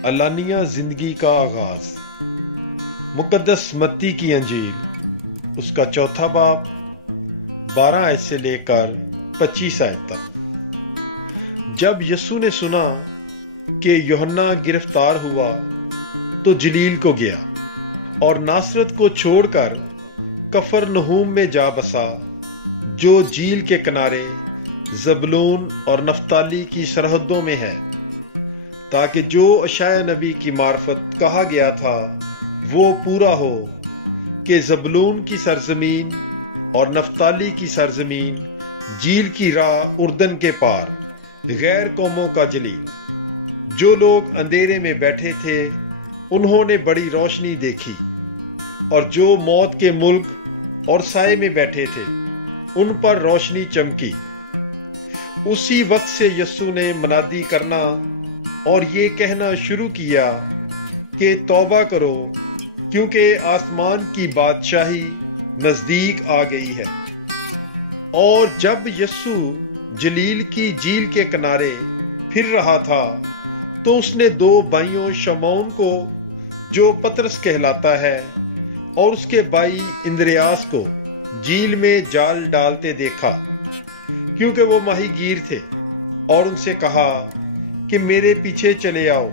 علانیہ زندگی کا آغاز۔ مقدس متی کی انجیل، اس کا چوتھا باب 12 آیت سے لے کر 25 آیت تک۔ جب یسوع نے سنا کہ یوحنا گرفتار ہوا تو جلیل کو گیا اور ناصرت کو چھوڑ کر کفرنہوم میں جا بسا، جو جھیل کے کنارے زبلون اور نفتالی کی سرحدوں میں ہے، تاکہ جو اشعیاء نبی کی معرفت کہا گیا تھا وہ پورا ہو کہ زبلون کی سرزمین اور نفتالی کی سرزمین، جھیل کی راہ اردن کے پار، غیر قوموں کا جلیل۔ جو لوگ اندھیرے میں بیٹھے تھے انہوں نے بڑی روشنی دیکھی، اور جو موت کے ملک اور سائے میں بیٹھے تھے ان پر روشنی چمکی۔ اسی وقت سے یسوع نے منادی کرنا اور یہ کہنا شروع کیا کہ توبہ کرو، کیونکہ آسمان کی بادشاہی نزدیک آ گئی ہے۔ اور جب یسوع جلیل کی جھیل کے کنارے پھر رہا تھا تو اس نے 2 بھائیوں شمعون کو، جو پطرس کہلاتا ہے، اور اس کے بھائی اندریاس کو جھیل میں جال ڈالتے دیکھا، کیونکہ وہ ماہی گیر تھے، اور ان سے کہا کہ میرے پیچھے چلے آؤ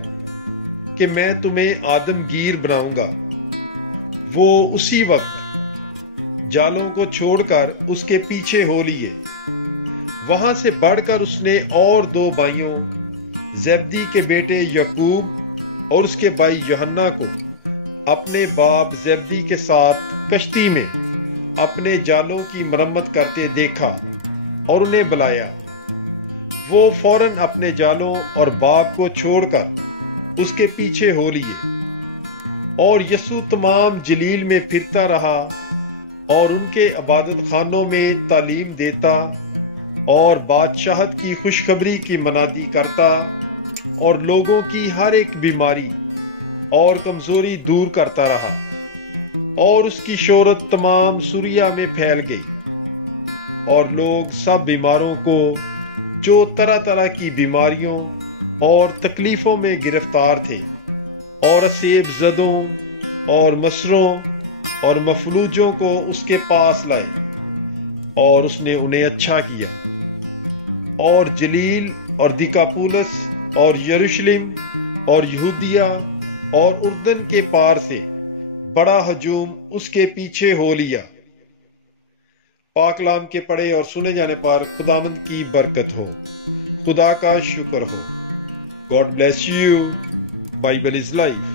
کہ میں تمہیں آدم گیر بناؤں گا۔ وہ اسی وقت جالوں کو چھوڑ کر اس کے پیچھے ہو لیے۔ وہاں سے بڑھ کر اس نے اور 2 بھائیوں زبدی کے بیٹے یعقوب اور اس کے بھائی یوحنا کو اپنے باپ زبدی کے ساتھ کشتی میں اپنے جالوں کی مرمت کرتے دیکھا اور انہیں بلایا۔ وہ فوراً اپنے جالوں اور باپ کو چھوڑ کر اس کے پیچھے ہو لیے، اور یسوع تمام جلیل میں پھرتا رہا اور ان کے عبادت خانوں میں تعلیم دیتا اور بادشاہت کی خوشخبری کی منادی کرتا، اور لوگوں کی ہر ایک بیماری اور کمزوری دور کرتا رہا، اور اس کی شہرت تمام سوریا میں پھیل گئی۔ اور لوگ سب بیماروں کو، جو طرح طرح کی بیماریوں اور تکلیفوں میں گرفتار تھے، اور اسیب زدوں اور مسروں اور مفلوجوں کو اس کے پاس لائے، اور اس نے انہیں اچھا کیا۔ اور جلیل اور دیکاپولس اور یروشلم اور یہودیہ اور اردن کے پار سے بڑا ہجوم اس کے پیچھے ہو لیا۔ پاک کلام کے پڑھے اور سنے جانے پر خداوند کی برکت ہو، خدا کا شکر ہو۔ God bless you. Bible is life.